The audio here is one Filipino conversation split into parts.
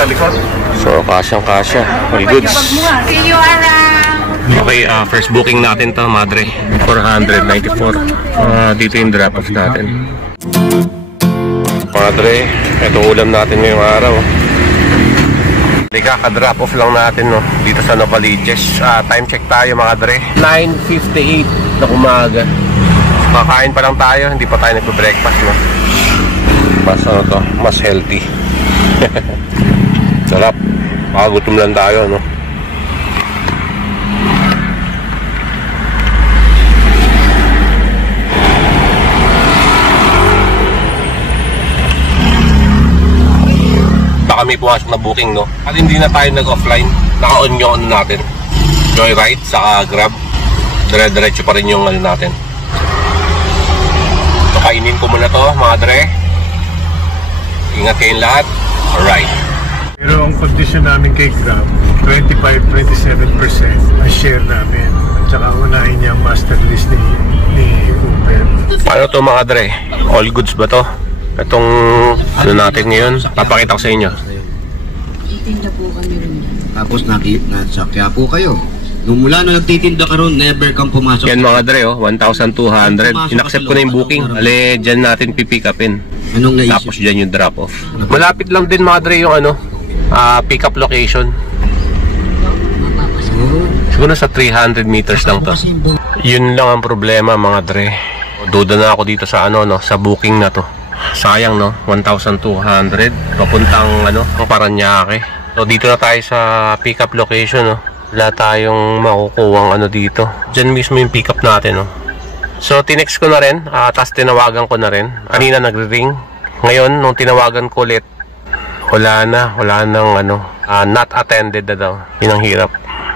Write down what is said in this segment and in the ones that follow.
sa likod. So, kasyang-kasya. All goods. See you around. Okay, first booking natin to, Madre. 494. Dito yung drop-off natin. Madre, ito ulam natin ngayong araw. Kaka-drop off lang natin, no, dito sa Novaliches. Time check tayo, Madre. 9:58 na umaga. Kakain pa lang tayo, hindi pa tayo nagbe-breakfast, no. Mas ano to, mas healthy. Sarap. Makagutom lang tayo, no. Baka may pumasok na booking, no. At hindi na tayo nag-offline. Naka-on yung ano natin, Joyride, saka Grab. Dire-diretso pa rin yung ano natin. So, kainin ko muna to, Madre. Ingat kayong lahat. Alright. Pero ang condition namin kay Grab, 25-27% ang share namin. At saka unahin niya ang master list ni Uber. Paano to, Madre? All goods ba to? Itong ano natin ngayon, papakita ko sa inyo. Titinda po kami rin. Tapos nasakya po kayo. Nung mula na nagtitinda ka ron, never kang pumasok. Yan, mga Dre, 1,200. Inaccept ko na yung booking. Ali, dyan natin pipick upin. Anong naisip? Tapos dyan yung drop off. Malapit lang din, mga Dre, yung ano, pick up location. Siguro sa 300 meters lang to. Yun lang ang problema, mga Dre. Duda na ako dito sa ano, no, sa booking na to. Sayang, no, 1,200 papuntang ano, Paranaque. So dito na tayo sa pick up location, no. Wala tayong makukuhang ano dito. Diyan mismo yung pick up natin, no. So tinext ko na rin, tapos tinawagan ko na rin. Kanina nagre-ring. Ngayon nung tinawagan ko ulit, wala nang ano, not attended na daw. Yun ang hirap.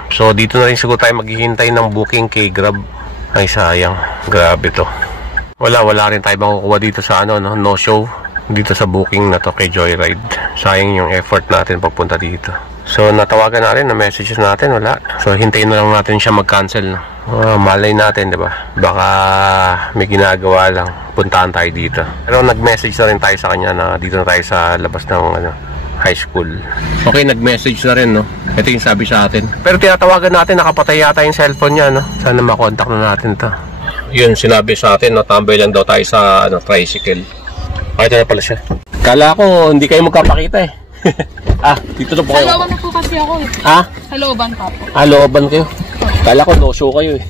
So dito na rin siguro tayo maghihintay ng booking kay Grab. Ay sayang, grabe to. Wala rin tayo makukuha dito sa ano, no show dito sa booking na to kay Joyride. Sayang yung effort natin pagpunta dito. So natawagan na rin, na messages natin, wala. So hintayin na lang natin siya mag-cancel, no. Malay natin, 'di ba? Baka may ginagawa lang. Puntahan tayo dito. Pero nag-message na rin tayo sa kanya na dito na tayo sa labas ng ano, high school. Okay, nag-message na rin, no. Ito yung sabi sa atin. Pero tinatawagan natin, nakapatay yata yung cellphone niya, no. Sana makontak na natin 'to. Yun, sinabi sa atin, no, tambay lang daw tayo sa ano, tricycle. Ay, ito na pala siya. Kala ko, hindi kayo magkapakita eh. Dito na po kayo. Sa looban na po kasi ako eh. Sa looban pa po. Looban kayo. Kala ko, no show kayo eh.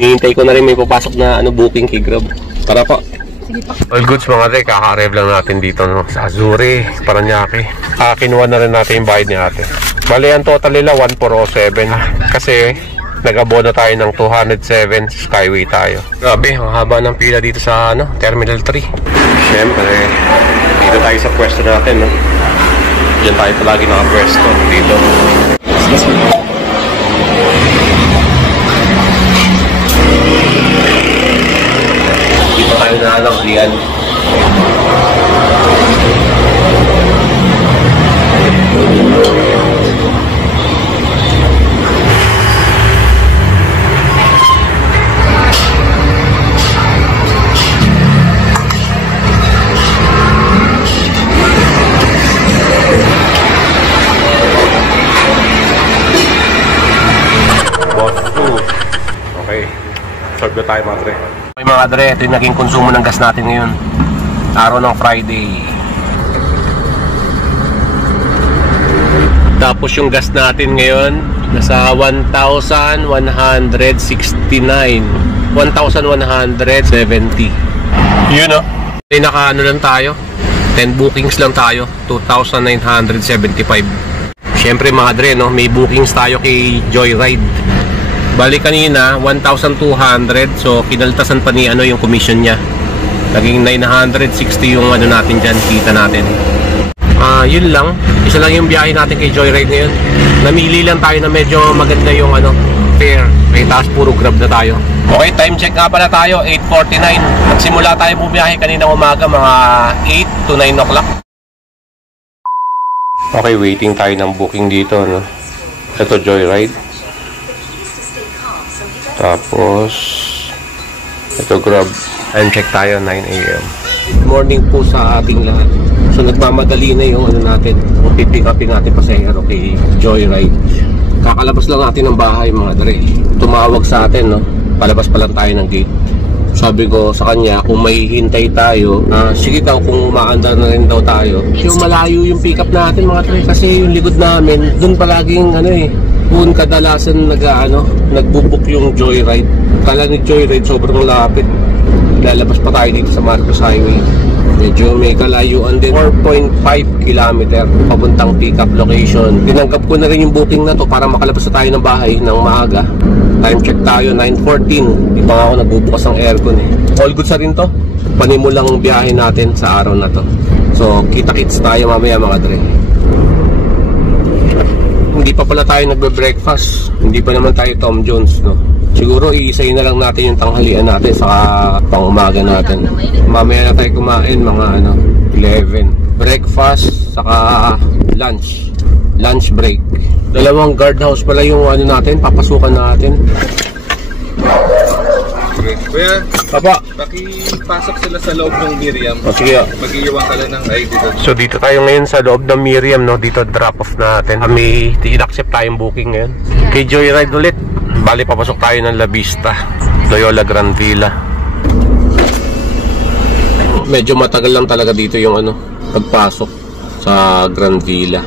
Hihintay ko na rin may papasok na ano, booking kay Grab. Tara po. Sige pa. All goods, mga ate, kaka-arrive lang natin dito, no, sa Azuri, Paranaque. Kinuha na rin natin yung bayad ni ate. Bali, ang total nila 1,407. Kasi nag-abono tayo ng 207, Skyway tayo. Grabe, ang haba ng pila dito sa ano, Terminal 3. Siyempre, dito tayo sa pwesto natin, no? Diyan tayo palagi nakapwesto dito. Dito tayo na lang, lian. Solve tayo, mga Dre. Okay, mga Dre, ito yung naging konsumo ng gas natin ngayon. Araw ng Friday. Tapos yung gas natin ngayon nasa 1,169, 1,170. Yun, no? Naka ano lang tayo, 10 bookings lang tayo, 2,975. Siyempre, mga Dre, no, may bookings tayo kay Joyride. Bali kanina 1,200, so kinaltasan pa ni ano yung commission niya. Naging 960 yung ano natin diyan, kita natin. Yun lang. Isa lang yung biyahe natin kay Joyride ngayon. Namili lang tayo na medyo maganda yung ano, fare. May taas puro Grab na tayo. Okay, time check nga pala tayo, 8:49. Nagsimula tayo bumiyahe kanina umaga mga 8 to 9 o'clock. Okay, waiting tayo ng booking dito, no. Ito Joyride. Tapos ito Grab. Time check tayo 9 AM. Good morning po sa ating lahat. So nagmamadali na yung ano natin, kung pipick upin natin pasahero kay Joyride. Kakalabas lang natin ng bahay mga dre. Tumawag sa atin, no? Palabas pa lang tayo ng gate. Sabi ko sa kanya, kung may hintay tayo, sige daw kung umaandar na rin daw tayo. Yung malayo yung pick up natin mga dre, kasi yung likod namin, dun palaging ano eh, doon kadalasan nagbubuk yung Joyride. Kala ni Joyride sobrang lapit. Lalabas pa tayo dito sa Marcos Highway. Medyo may kalayuan din, 4.5 km papuntang pick-up location. Tinanggap ko na rin yung booking na to para makalabas na tayo ng bahay ng maaga. Time check tayo, 9:14. Di pa nga ako nagbubukas ng aircon eh. All goods na rin to. Panimulang biyahe natin sa araw na to. So kita-kits tayo mamaya mga dre. Hindi pa pala tayo nagbe-breakfast. Hindi pa naman tayo Tom Jones, no? Siguro iisayin na lang natin yung tanghalian natin sa pang umaga natin. Mamaya na tayo kumain mga 11. Breakfast saka lunch. Lunch break. Dalawang guardhouse pala yung natin, papasukan natin. Kuya, Papa, pakipasok sila sa loob ng Miriam. o sige. Mag-iiwan ka lang ng ID doon. So dito tayo ngayon sa loob ng Miriam, no? Dito drop off natin. Kami in-accept tayong booking ngayon. Kay Joyride ulit. Bali papasok tayo ng La Vista, Loyola Grand Villa. Medyo matagal lang talaga dito yung pagpasok sa Grand Villa.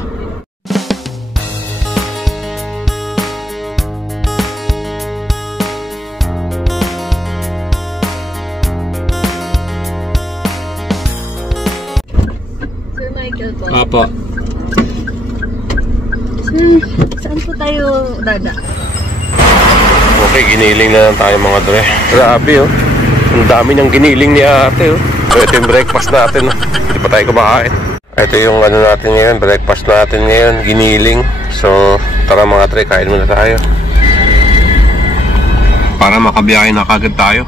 Sir Michael po. Apa. Saan po tayo dada? Okay, giniling na lang tayo mga dre. Grabe oh. Ang dami niyang giniling ni ate oh. So ito yung breakfast natin oh. Hindi pa tayo kumakain. Ito yung natin ngayon, breakfast natin ngayon, giniling. So tara mga dre, kain muna tayo. Para makabiyahe na kagad tayo.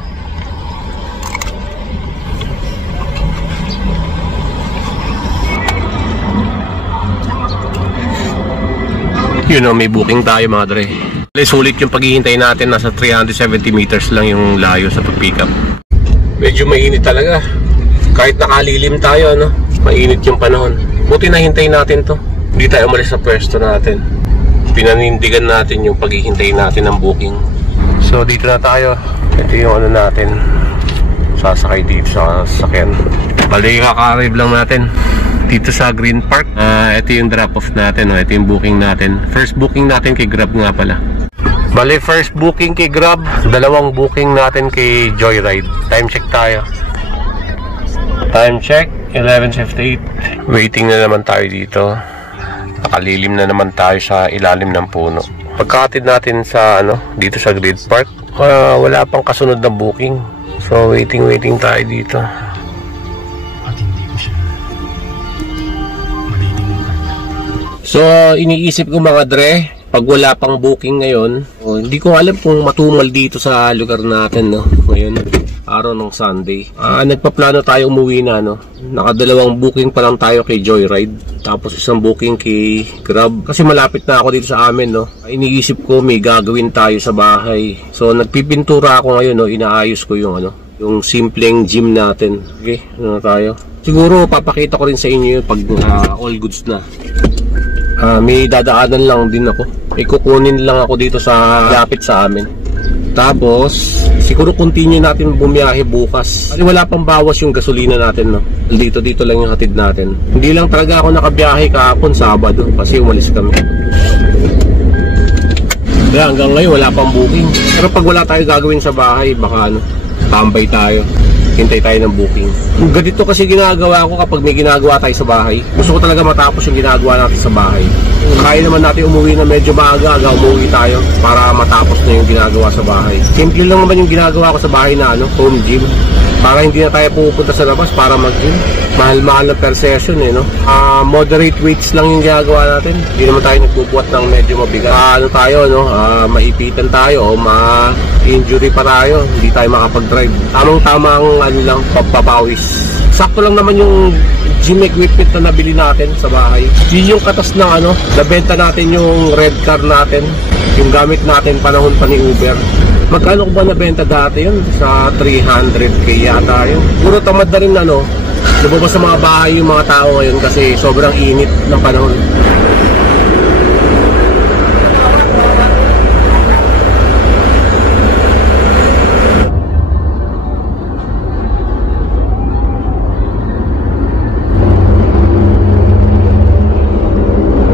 May booking tayo mga dre. Sulit yung paghihintay natin, nasa 370 meters lang yung layo sa pag-pick up. Medyo mainit talaga. Kahit nakalilim tayo, mainit yung panahon. Buti nahintay natin to. Hindi tayo umalis sa pwesto natin. Pinanindigan natin yung paghihintay natin ng booking. So dito na tayo. Ito yung natin. Sasakay dito sa sasakyan. Bali kaka-arrive lang natin dito sa Green Park. Ito yung drop-off natin. Ito yung booking natin. First booking natin kay Grab nga pala. Bali, first booking kay Grab. Dalawang booking natin kay Joyride. Time check tayo. Time check, 11:58. Waiting na naman tayo dito. Nakalilim na naman tayo sa ilalim ng puno. Pagkatid natin sa dito sa Green Park, wala pang kasunod na booking. So waiting tayo dito. So iniisip ko mga dre, pag wala pang booking ngayon, hindi ko alam kung matumal dito sa lugar natin ngayon, araw ng Sunday. Nagpaplano tayo umuwi na nakadalawang booking pa lang tayo kay Joyride, tapos isang booking kay Grab. Kasi malapit na ako dito sa amin Iniisip ko may gagawin tayo sa bahay. So nagpipintura ako ngayon inaayos ko yung yung simpleng gym natin. Okay, tayo. Siguro papakita ko rin sa inyo pag all goods na. May dadaanan lang din ako. May kukunin lang ako dito sa lapit sa amin. Tapos siguro continue natin bumiyahe bukas. Kasi wala pang bawas yung gasolina natin Dito lang yung hatid natin. Hindi lang talaga ako nakabiyahe kahapon Sabado kasi umalis kami. Kaya hanggang ngayon wala pang booking. Pero pag wala tayo gagawin sa bahay, baka tambay tayo. Hintay tayo ng booking. Ganito kasi ginagawa ko kapag may ginagawa tayo sa bahay. Gusto ko talaga matapos yung ginagawa natin sa bahay. Kaya naman natin umuwi na medyo maaga, umuwi tayo para matapos na yung ginagawa sa bahay. Simple lang naman yung ginagawa ko sa bahay na home gym. Para hindi na tayo pupunta sa labas para mag-gym. Mahal-mahal na per session moderate weights lang yung ginagawa natin. Hindi naman tayo nagbubuhat ng medyo mabigat. Maipitan tayo o ma-injury pa tayo. Hindi tayo makapag-drive. Tamang-tamang lang, papawis. Sakto lang naman yung gym equipment na nabili natin sa bahay. Yun yung katas ng nabenta natin yung red car natin. Yung gamit natin panahon pa ni Uber. Magkano ko ba nabenta dati yun? Sa 300k yata yun. Puro tamad na rin Lumabas sa mga bahay yung mga tao ngayon kasi sobrang init ng panahon.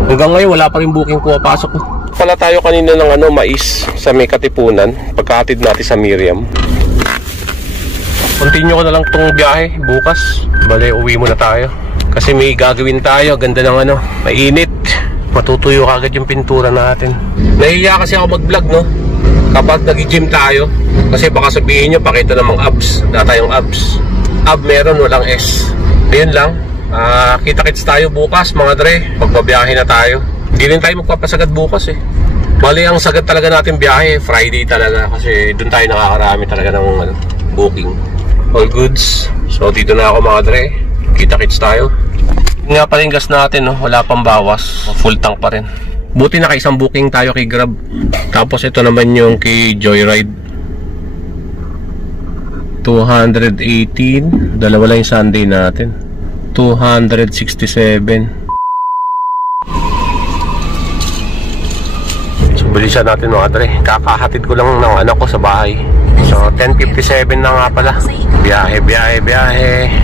Hanggang ngayon wala pa rin booking pumapasok. Pala tayo kanina ng mais sa may Katipunan, pagkahatid natin sa Miriam. Continue ko na lang tong biyahe bukas. Bale, uwi muna tayo kasi may gagawin tayo. Ganda ng mainit. Matutuyo kagad yung pintura natin. Nahihiya kasi ako mag-vlog, no, kapag nag-gym tayo, kasi baka sabihin nyo pakita namang abs. Wala tayong abs. Ab meron, walang S. Ayun lang. Kita-kits tayo bukas mga dre. Pagbabiyahe na tayo. Hindi rin tayo magpapasagad bukas eh. Bali, ang sagad talaga natin biyahe Friday talaga kasi doon tayo nakakarami talaga ng booking. All goods. So dito na ako mga dre. Kita-kits tayo. Nga pa rin gas natin, no? Wala pang bawas. Full tank pa rin. Buti na isang booking tayo kay Grab. Tapos ito naman yung kay Joyride. 218. Dalawa lang yung Sunday natin. 267. So bilisan natin mga dre. Kakahatid ko lang ng anak ko sa bahay. So 10:57 na nga pala. Biyahe.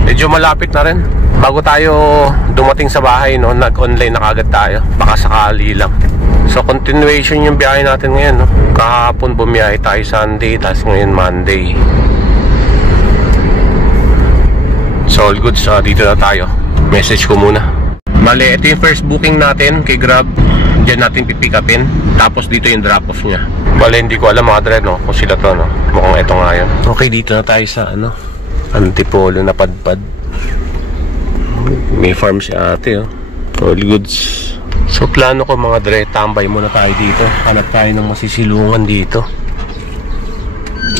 Medyo malapit na rin. Bago tayo dumating sa bahay, no, nag-online na kagad tayo. Baka sakali lang. So continuation yung biyahe natin ngayon, no. Kahapon bumiyahe tayo Sunday, tapos ngayon Monday. So all good, so dito na tayo. Message ko muna. Mali, ito yung first booking natin kay Grab. Diyan natin pipick upin. Tapos dito yung drop off nya. Mali, hindi ko alam mga dre, no, kung sila to, no. Mukhang ito nga yun. Okay, dito na tayo sa Antipolo na Padpad. May farm si ate, oh. All goods. So plano ko mga dre, tambay muna tayo dito. Hanap tayo ng masisilungan dito.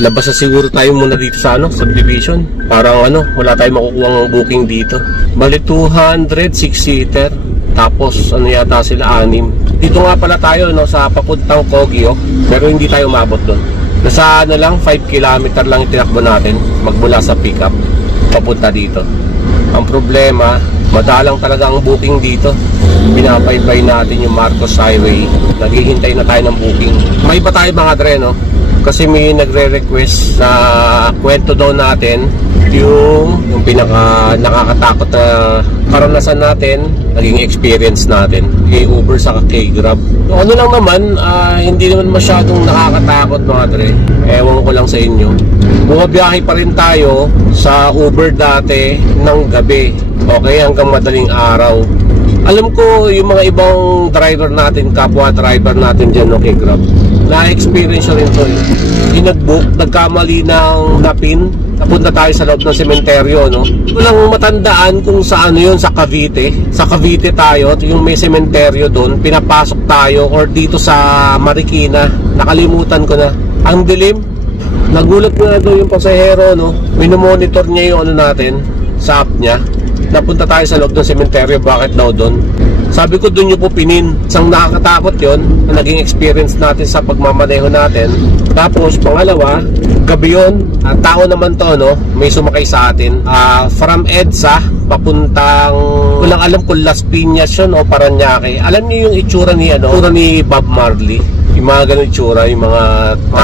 Labas na siguro tayo muna dito sa subdivision. Parang wala tayong makukuha ng booking dito. Bali 200, 6-seater. Tapos yata sila 6. Dito nga pala tayo, no, sa papuntang Kogyo. Pero hindi tayo umabot doon. Nasa lang, 5 kilometer lang itinakbo natin magmula sa pickup papunta dito. Ang problema, madalang talaga ang booking dito. Pinapaybay natin yung Marcos Highway. Naghihintay na tayo ng booking. May iba tayo mga dre, no? Kasi may nagre-request na kwento daw natin yung pinaka nakakatakot na karanasan natin, naging experience natin kay Uber sa kay Grab. Ano lang naman, hindi naman masyadong nakakatakot mga dre. Ewan ko lang sa inyo. Bumabiyahe pa rin tayo sa Uber dati ng gabi, okay, hanggang madaling araw. Alam ko yung mga ibang driver natin, kapwa driver natin dyan, no, kay Grab, na-experience rin to eh. Yung nag-book, nagkamali ng napin, napunta tayo sa loob ng sementeryo, no? Walang matandaan kung saan yun, sa Cavite. Sa Cavite tayo, yung may sementeryo doon, pinapasok tayo, or dito sa Marikina, nakalimutan ko na. Ang dilim, nagulat nga doon yung pasahero, no? Minomonitor niya yung natin, sa app niya. Napunta tayo sa loob ng sementeryo, bakit daw doon? Sabi ko doon yung pupinin. Isang nakakatakot yon, naging experience natin sa pagmamaneho natin. Tapos pangalawa, gabi yun, tao naman to, no, may sumakay sa atin, from EDSA papuntang, walang alam kung Las Piñas yun o Parañaque. Alam niyo yung itsura ni itsura ni Bob Marley, yung mga ganun itsura, yung mga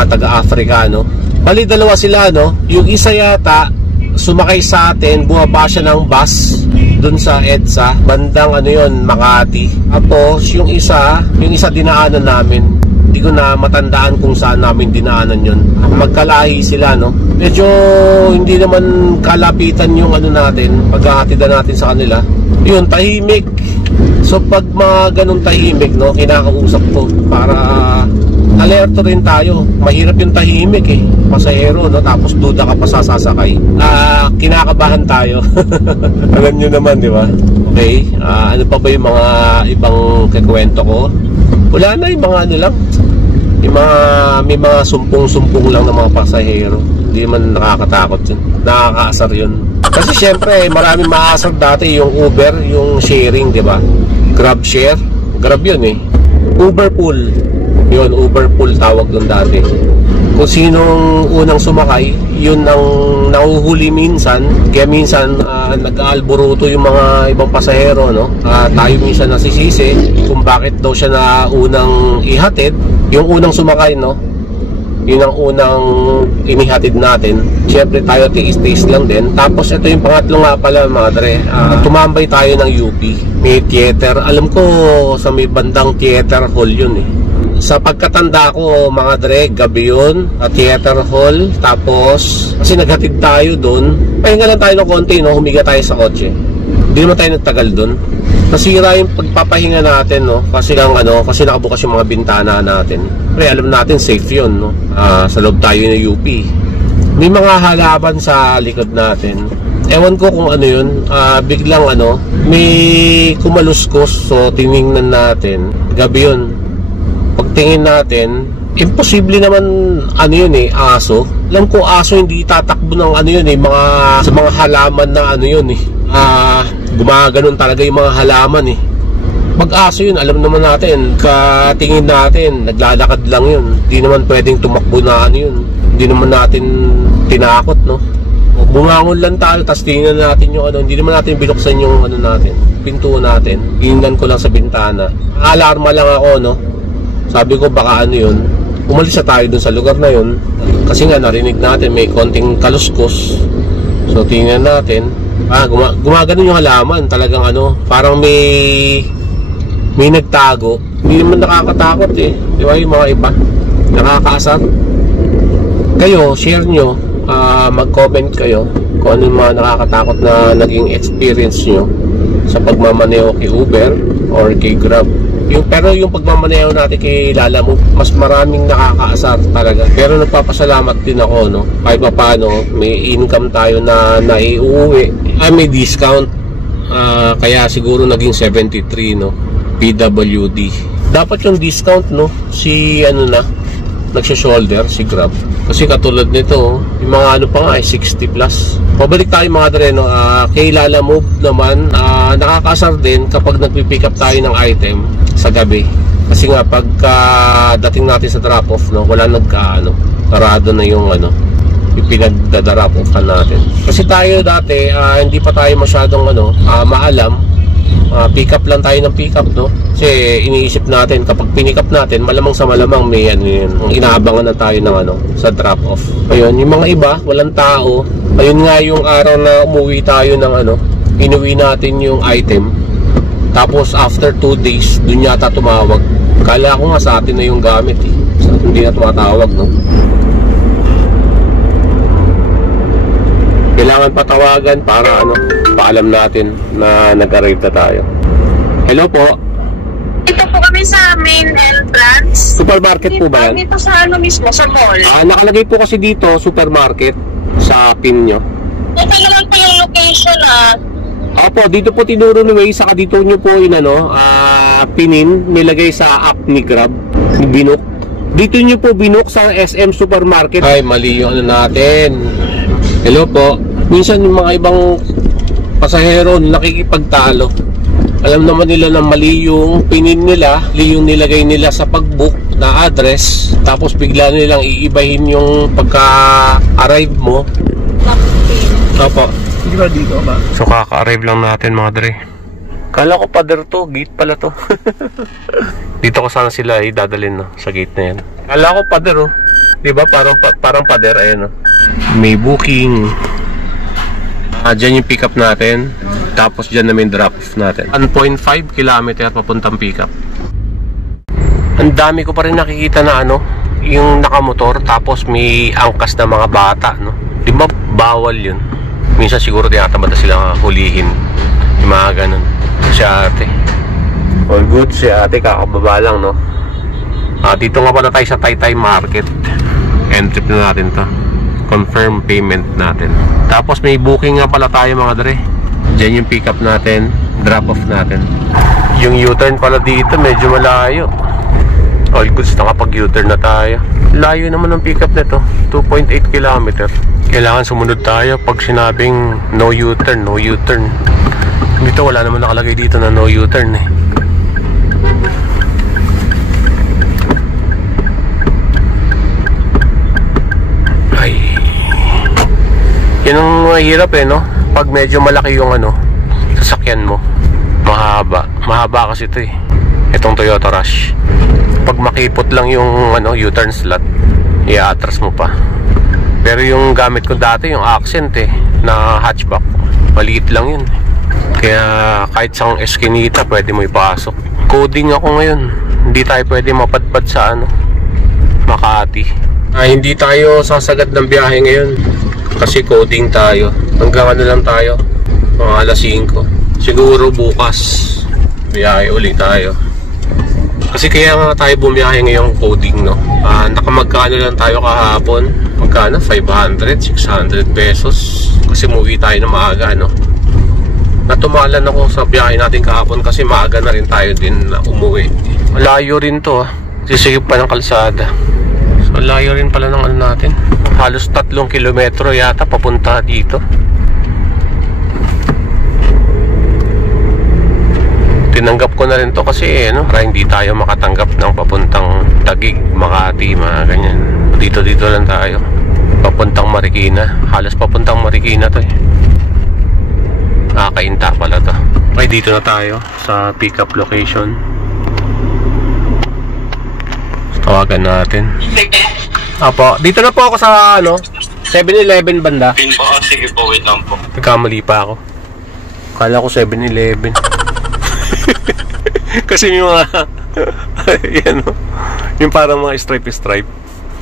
taga-Africa, no. Bali dalawa sila, no. Yung isa yata sumakay sa atin, bumaba siya ng bus dun sa EDSA, bandang Makati. Tapos yung isa dinaanan namin. Hindi ko na matandaan kung saan namin dinaanan yun. Magkalahi sila, no. Medyo hindi naman kalapitan yung natin, pagkakatidan natin sa kanila. Yun, tahimik. So pag mga ganun tahimik, no, kinakausap ko para alerto rin tayo. Mahirap yung tahimik eh, pasahero, no, tapos duda ka pa sa sasakay. Kinakabahan tayo. Alam nyo naman, di ba? Okay, ano pa ba yung mga ibang kikwento ko? Wala na, yung mga lang, yung mga, may mga sumpong-sumpong lang ng mga pasahero. Hindi man nakakatakot yun, nakakaasar yun. Kasi syempre maraming maasar dati, yung Uber, yung sharing, di ba? Grab share, Grab yun eh. Uber pool, yun, Uber pool tawag doon dati. Kung sinong unang sumakay, yun ang nahuhuli minsan. Kaya minsan nag-aalboruto yung mga ibang pasahero, no? Tayo minsan nasisisi kung bakit daw siya na unang ihatid. Yung unang sumakay, no? Yun ang unang inihatid natin. Siyempre tayo tiis-tiis lang din. Tapos ito yung pangatlo nga pala, mga dre. Tumambay tayo ng UP. May theater. Alam ko sa may bandang theater hall yun eh. Sa pagkatanda ko, mga dre, gabi yun, theater hall. Tapos kasi naghatid tayo dun, pahinga lang tayo ng konti, no? Humiga tayo sa kotse. Hindi naman tayo nagtagal dun. Nasira yung pagpapahinga natin, no? Kasi lang kasi nakabukas yung mga bintana natin. Pero alam natin safe yun, no? Sa loob tayo ng UP. May mga halaman sa likod natin. Ewan ko kung ano yun. Biglang may kumaluskos. So tiningnan natin. Gabi yun. Pagtingin natin, imposible naman yun eh, aso. Alam ko aso hindi tatakbo ng yun eh, sa mga halaman na yun eh. Gumaganon talaga yung mga halaman eh. Pag-aso yun, alam naman natin, katingin natin, naglalakad lang yun. Hindi naman pwedeng tumakbo na yun. Hindi naman natin tinakot, no? Bumangon lang tayo, tapos tingnan natin yung hindi naman natin binuksan yung natin, pinto natin. Tingnan ko lang sa bintana. Alarma lang ako, no? Sabi ko baka yun. Umalis na tayo dun sa lugar na yun. Kasi nga narinig natin may konting kaluskos. So tingnan natin. Gumagano yung halaman. Talagang parang may nagtago. Hindi naman nakakatakot eh. Di ba yung mga iba? Nakakaasar. Kayo, share nyo. Mag-comment kayo kung ano yung mga nakakatakot na naging experience nyo sa pagmamaneho kay Uber or kay Grab. Pero yung pagmamaneho natin kay Lalamove, mas maraming nakakaasar talaga. Pero nagpapasalamat din ako, no? Kahit paano, may income tayo na naiuwi. May discount. Kaya siguro naging 73, no? PWD. Dapat yung discount, no? Si nagsho-shoulder, si Grab. Kasi katulad nito, yung mga pa nga 60 plus. Pabalik tayo mga dre, no? Kay Lalamove naman, nakakaasar din kapag nagpipick up tayo ng item sa gabi. Kasi nga pagka dating natin sa drop-off, no, wala sarado na yung yung pinagda-drop off natin. Kasi tayo dati, hindi pa tayo masyadong maalam. Pick up lang tayo ng pick up, no? Kasi iniisip natin kapag pinick up natin, malamang sa malamang may yun, inaabangan na tayo ng sa drop off. Ayun, yung mga iba, walang tao. Ayun nga yung araw na umuwi tayo ng inuwi natin yung item. Tapos after 2 days, dun yata tumawag. Kala ko nga sa atin na yung gamit eh. So, hindi na tumatawag, no? Kailangan patawagan para paalam natin na nag-arrive na tayo. Hello po. Ito po kami sa main entrance. Supermarket po ba yan? Dito sa mismo, sa mall. Nakalagay po kasi dito, supermarket, sa pin nyo. Okay naman po yung location Opo, dito po tinuro ni Waze, saka dito nyo po pinin, nilagay sa app ni Grab, binuk. Dito nyo po binuk sa SM Supermarket. Ay, mali yung natin. Hello po. Minsan yung mga ibang pasahero nakikipagtalo. Alam naman nila na mali yung pinin nila, mali yung nilagay nila sa pag-book na address. Tapos bigla nilang iibahin yung pagka-arrive mo. Opo. Hindi ba dito ba? So kaka-arrive lang natin mga dre. Kala ko pader to, gate pala to. Dito ko sana sila dadalhin, no, sa gate na yan. Kala ko pader, oh. Diba parang pader, ayan, oh. May booking. Dyan yung pick up natin. Tapos dyan na may drop off natin. 1.5 km papuntang pick up. Ang dami ko pa rin nakikita na yung nakamotor. Tapos may angkas na mga bata, no. Diba bawal yun? Minsan siguro tinatamad na sila hulihin. Yung mga ganun. Si ate. All good, si ate kakababa lang, no. Dito nga pala tayo sa Taytay Market. Entry na natin to. Confirm payment natin. Tapos may booking nga pala tayo mga dre. Diyan yung pick up natin, drop off natin. Yung U-turn pala dito medyo malayo. All goods, nakapag U-turn na tayo. Layo naman ng pick up nito, 2.8 km. Kailangan sumunod tayo pag sinabing no U-turn, no U-turn. Dito wala naman nakalagay dito na no U-turn eh. mahirap eh, no? Pag medyo malaki yung ano, sasakyan mo. Mahaba kasi ito eh. Itong Toyota Rush. Pag makipot lang yung ano, U-turn slot, i-atras mo pa. Pero yung gamit ko dati, yung Accent eh, na hatchback, maliit lang yun. Kaya kahit sang eskinita pwede mo ipasok. Coding ako ngayon. Hindi tayo pwede mapadpad sa ano, Makati. Hindi tayo sasagad ng biyahe ngayon kasi coding tayo. Hanggang ano lang tayo, mga alas 5. Siguro bukas biyahe ulit tayo. Kasi kaya nga tayo bumiyahe ngayong coding, no? Nakamagkano lang tayo kahapon. Magkano? 500, 600 pesos. Kasi umuwi tayo na maaga, no? Natumalan ako sa biyahe natin kahapon kasi maaga na rin tayo din na umuwi. Malayo rin to, sisigip pa ng kalsada. So layo rin pala ng ano natin. Halos 3 kilometro yata papunta dito. Tinanggap ko na rin to kasi ano, para hindi tayo makatanggap ng papuntang Taguig, Makati, mga ganyan. Dito lang tayo. Papuntang Marikina. Halos papuntang Marikina to eh. Nakakainta pala to. Okay, dito na tayo sa pick up location. Tawagan natin. Apo, dito na po ako sa ano, 7-Eleven banda. Sige po, wait lang po. Nagkamali pa ako. Kala ko 7-Eleven. Kasi yung mga yan o, yung parang mga stripe.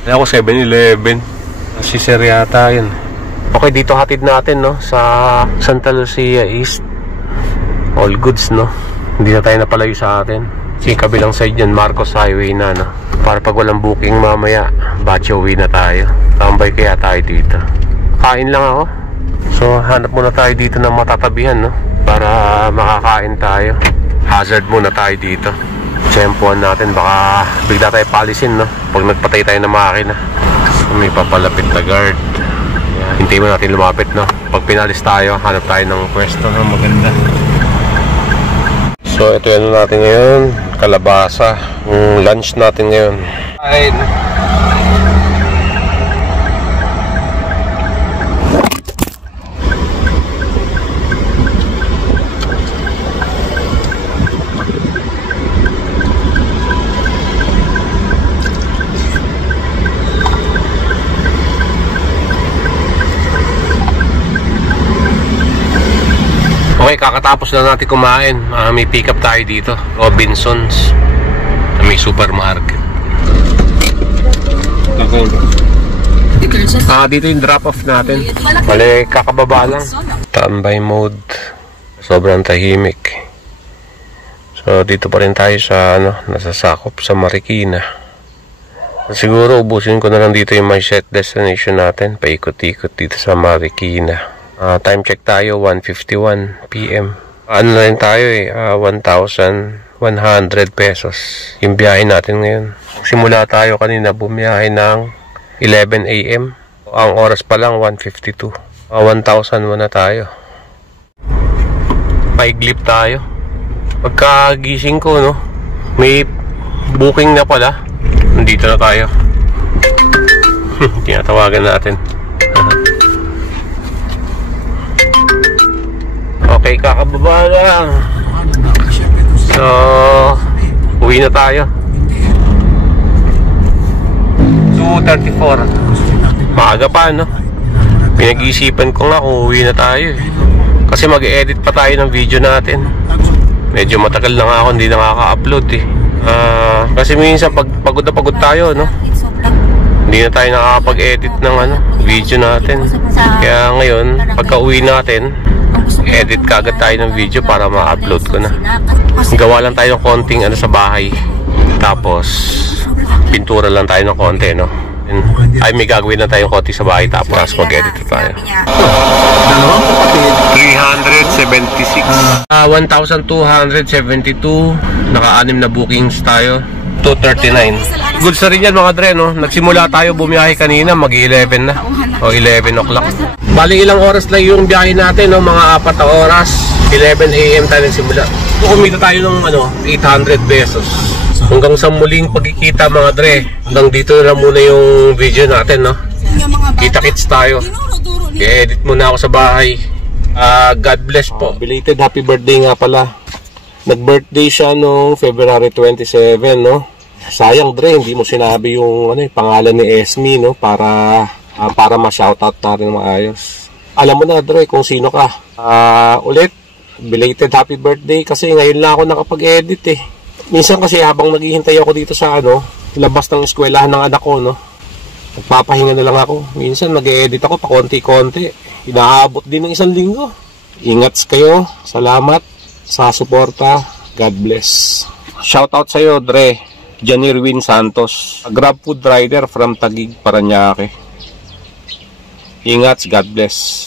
Kaya ako 7-Eleven. Si Sir yata yun. Okay, dito hatid natin, no, sa Santa Lucia East. All goods, no. Hindi na tayo napalayo sa atin. Kasi kabilang side yan, Marcos Highway na, no. Para pag walang booking mamaya, Batchoway na tayo. Tambay kaya tayo dito. Kain lang ako. So hanap muna tayo dito ng matatabihan, no, para makakain tayo. Hazard muna tayo dito. Tsempuan natin, baka bigla tayo palisin, no, pag nagpatay tayo ng makina. So, may papalapit na guard. Hintayin mo natin lumapit, no. Pag pinalis tayo, hanap tayo ng pwesto na maganda. So ito yan natin ngayon, kalabasa. Yung lunch natin ngayon. Ay. Okay, kakatapos na natin kumain. May pick up tayo dito, Robinsons, na may supermarket. Dito yung drop off natin. Bale, kakababa lang. Tambay mode. Sobrang tahimik. So dito pa rin tayo sa ano, nasasakop sa Marikina. Siguro ubusin ko na lang dito yung my set destination natin. Paikot-ikot dito sa Marikina. Time check tayo, 1:51 PM. Ano na rin tayo eh, 1,100 pesos yung biyahe natin ngayon. Simula tayo kanina bumiyahe ng 11 AM. Ang oras pa lang 1:52. 1,000 na tayo. Paiglip tayo. Pagkagising ko, no, may booking na pala. Nandito na tayo. Tinatawagan natin. Okay, kakababa lang. So, uwi na tayo. 2:34. Maaga pa, no? Pinag-iisipan ko nga kung uwi na tayo eh. Kasi mag-edit pa tayo ng video natin. Medyo matagal na nga ako hindi nakaka-upload eh. Kasi minsan pagod na pagod tayo, no? Hindi na tayo nakakapag-edit ng ano, video natin. Kaya ngayon, pagka uwi natin, edit kagad tayo ng video para ma-upload ko na. Gawa lang tayo ng konting ano sa bahay. Tapos pintura lang tayo ng konti, no. Ay, may gagawin lang tayong konti sa bahay. Tapos mag-edit tayo. 376. 1,272. Naka-6 na bookings tayo. 239. Goods na rin yan mga dre, no. Nagsimula tayo bumiyahe kanina, mag-11 na. O 11 o'clock. Bali ilang oras lang yung biyahe natin, no? Mga 4 na oras. 11 AM tayo nagsimula. Kumita tayo ng ano, 800 pesos. Hanggang sa muling pagkikita mga dre. Hanggang dito na muna yung video natin, no. Kita-kits tayo. I-edit muna ako sa bahay. God bless po. Belated happy birthday nga pala. Nag-birthday siya noong February 27, no? Sayang, Dre, hindi mo sinabi yung pangalan ni Esme, no? Para ma-shoutout natin maayos. Alam mo na, Dre, kung sino ka. Ulit, belated happy birthday kasi ngayon lang ako nakapag-edit eh. Minsan kasi habang naghihintay ako dito sa labas ng eskwelahan ng anak ko, no? Nagpapahinga na lang ako. Minsan nag-edit ako pa konti-konti. Inaabot din ng 1 linggo. Ingat kayo. Salamat sa suporta. God bless. Shoutout sa'yo, Dre. Janirwin Santos. Grab food rider from Taguig, Paranaque. Ingat. God bless.